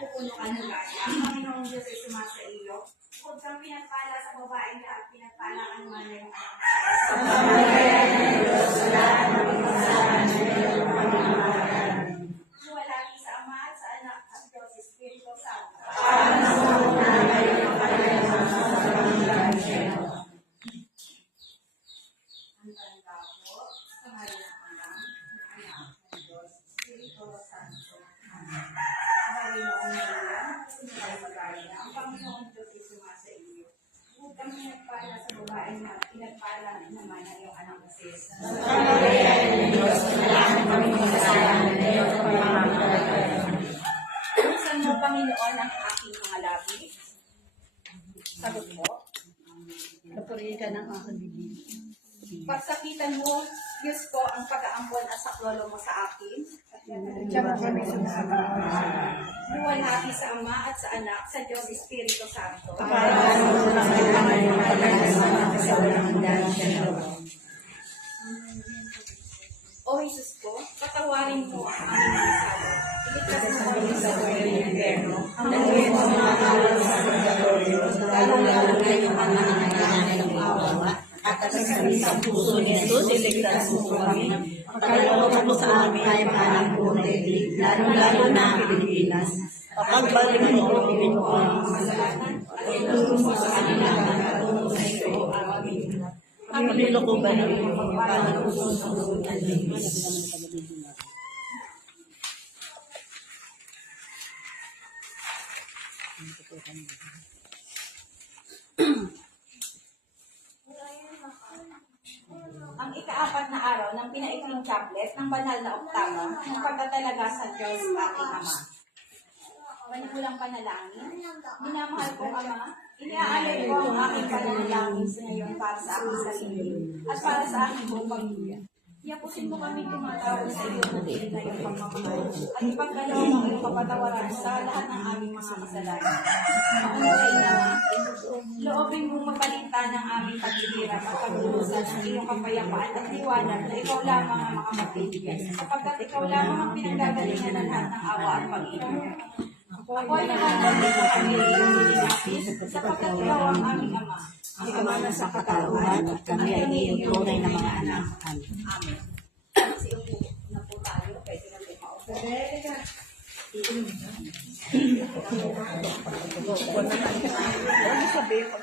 Pupuno ka ng gaya. Ang Panginoong Diyos ay sumasa iyo. Huwag kang pinagpala sa babaeng lahat, pinagpala ka naman na yung anak. Sa pamamagitan ng Diyos, wala nang pinagsasahan na iyong pamamagitan. Luwalhati sa Ama at sa Anak at Diyos, Espiritu Santo. Para sa una ngayon ang kanyang sa pamamagitan siya. Ang tanda po, sa ngayon ng Anak, ng Anak, ng Diyos, Espiritu Santo. Amen. Ang Panginoon Diyos ay sumasa iyo. Huwag kang pinagpala sa babae na pinagpala naman ang iyong anak na si Jesus. Sa pamamagitan ng Diyos, wala nang kami kasalanan na iyong pamamagitan. Buksan mo, Panginoon, ang aking mga labi. Sagot mo. Kapurihin ka ng aking bibig. Pagsakitan mo, Diyos ko, ang pag-aampon at saklolo mo sa akin. Diyan mo kami sumasagot. Luwalhati sa Ama at sa Anak, sa Diyos Espiritu Santo. Para sa una ngayon ang kanyang sa walang hanggan siya. O Jesus ko, patawarin mo ang aming mga sala. Iligtas mo kami sa buhay ng impyerno. Nangyayon sa mga awal sa pagkakoroyo, lalong-lalo na yung mga nangyayari ng awa, at kami sa puso ni Jesus, iligtas mo kami. Pagkalooban mo sa amin ay mahanap po na ilig, lalong-lalo na ang Pilipinas. Pagbalik mo ang Pilipinas ang kasalanan, at itulong mo sa amin ang nagkatulong sa iyo, Amen. Ang nilokoban ng iyong pagpapalang susunod at ligtas. Ang ika-4 na araw ng pinaikling chaplet ng banal na oktaba ng pagtatalaga sa Diyos ating Ama. Manimulang panalangin, minamahal kong Ama, iniaalay ko ang aking panalangin sa ngayon para sa aking sarili at para sa aking buong pamilya. Iyapusin mo kami tumatawag sa iyo na tiil na iyong pagmamahal at ipagkaloob ang iyong kapatawaran sa lahat ng aming mga kasalanan. Maunaway na, loobin mong mapalitan ng aming paghihirap at paglulusan ng iyong kapayapaan at liwanag na ikaw lamang ang makapagpibigyan, sapagkat ikaw lamang ang pinanggagalingan ng lahat ng awa at pag-ibig. Ako ay nananalig sa kami iyong nilinapis, sapagkat ikaw ang aming Ama. Ang kamana sa katauhan at kami ay iyong tunay na mga anak. Amen. Kasi upo na po tayo, pwede na tayo maupo. Sabi, pag